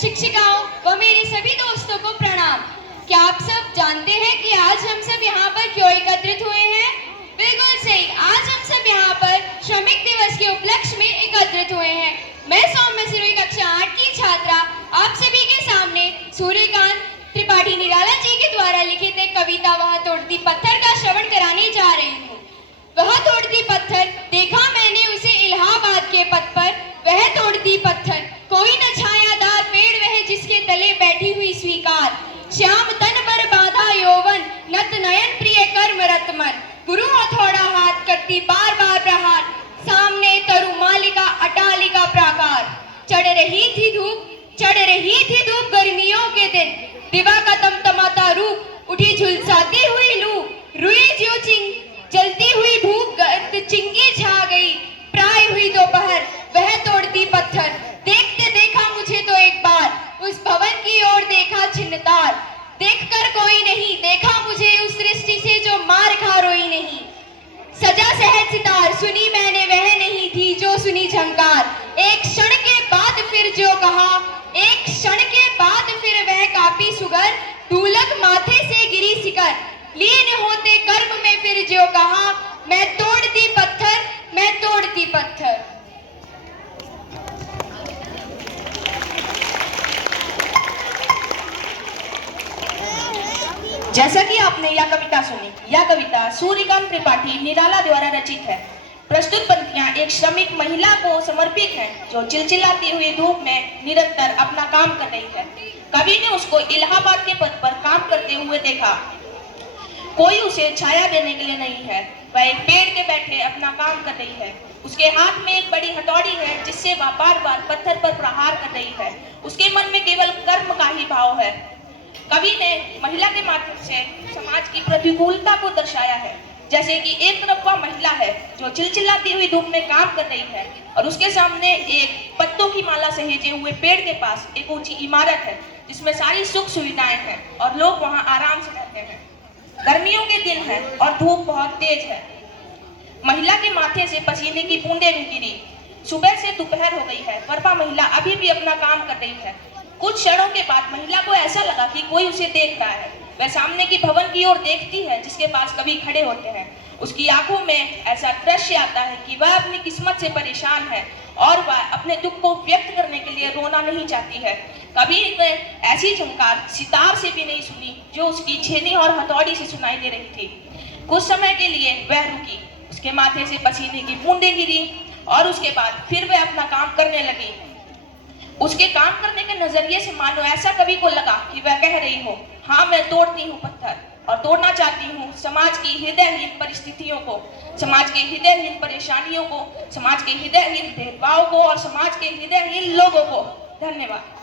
शिक्षिकाओं व मेरे सभी दोस्तों को प्रणाम। क्या आप सब जानते हैं कि आज हम सब यहाँ पर क्यों एकत्रित हुए हैं? बिल्कुल सही, आज हम सब यहाँ पर श्रमिक दिवस के उपलक्ष्य में एकत्रित हुए हैं। मैं सौम्य सिरोही कक्षा 8 की छात्रा आप सभी के सामने सूर्यकांत त्रिपाठी निराला जी के द्वारा लिखित एक कविता वह तोड़ती पत्थर का श्रवण कराने जा रही हूँ। वह तोड़ती पत्थर देखा मैंने उसे इलाहाबाद के पथ पर, वह तोड़ती पत्थर कोई न छायादार पेड़ वह जिसके तले बैठी हुई स्वीकार, श्याम तन पर बाधा यौवन नत नयन प्रिय कर्म रतमन, गुरु हथौड़ा हाथ करती बार बार प्रहार, सामने तरु मालिका अटालिका प्राकार, चढ़ रही थी धूप गर्मियों के दिन, दिवा का तमतमाता रूप उठी झुलसाती हुई लू, रुई ज्यों जलती हुई भूख गर्द चिंगी छा गई, प्राय हुई दोपहर वह तोड़ती पत्थर, देखते देखा मुझे तो एक बार उस भवन की ओर देखा छिन्नतार, देखकर कोई नहीं देखा मुझे उस दृष्टि से जो मार खा रोई नहीं, सजा सहज सितार सुनी मैंने वह नहीं थी जो सुनी झंकार, एक क्षण के बाद फिर जो कहा, एक क्षण के बाद फिर वह कापी सुगर, ढूलक माथे से गिरी सिकर, लीन होते कर्म में फिर जो कहा, मैं तोड़ती पत्थर, मैं तोड़ती पत्थर। जैसा कि आपने यह कविता सुनी, यह कविता सूर्यकांत त्रिपाठी निराला द्वारा रचित है। प्रस्तुत पंक्तियां एक श्रमिक महिला को समर्पित हैं जो चिलचिलाती हुई धूप में निरंतर अपना काम कर रही है। कवि ने उसको इलाहाबाद के पथ पर काम करते हुए देखा। कोई उसे छाया देने के लिए नहीं है, वह एक पेड़ के बैठे अपना काम कर रही है। उसके हाथ में एक बड़ी हथौड़ी है जिससे वह बार बार पत्थर पर प्रहार कर रही है। उसके मन में केवल कर्म का ही भाव है। कवि ने महिला के माध्यम से समाज की प्रतिकूलता को दर्शाया है। जैसे कि एक तरफ वह महिला है जो चिलचिलाती हुई धूप में काम कर रही है और उसके सामने एक पत्तों की माला सहेजे हुए पेड़ के पास एक ऊंची इमारत है जिसमें सारी सुख सुविधाएं हैं और लोग वहां आराम से रहते हैं। गर्मियों के दिन है और धूप बहुत तेज है। महिला के माथे से पसीने की बूंदें भी गिरी। सुबह से दोपहर हो गई है पर वह महिला अभी भी अपना काम कर रही है। कुछ क्षणों के बाद महिला को ऐसा लगा कि कोई उसे देख रहा है। वह सामने की भवन की ओर देखती है जिसके पास कवि खड़े होते हैं। उसकी आंखों में ऐसा दृश्य आता है कि वह अपनी किस्मत से परेशान है और वह अपने दुख को व्यक्त करने के लिए रोना नहीं चाहती है। कवि ने ऐसी झंकार सितार से भी नहीं सुनी जो उसकी छेनी और हथौड़ी से सुनाई दे रही थी। कुछ समय के लिए वह रुकी, उसके माथे से पसीने की बूंदें गिरी और उसके बाद फिर वह अपना काम करने लगी। उसके काम करने के नजरिए से मानो ऐसा कवि को लगा कि वह कह रही हो, हाँ मैं तोड़ती हूँ पत्थर और तोड़ना चाहती हूँ समाज की हृदयहीन परिस्थितियों को, समाज के हृदयहीन परेशानियों को, समाज के हृदयहीन भेदभाव को और समाज के हृदयहीन लोगों को। धन्यवाद।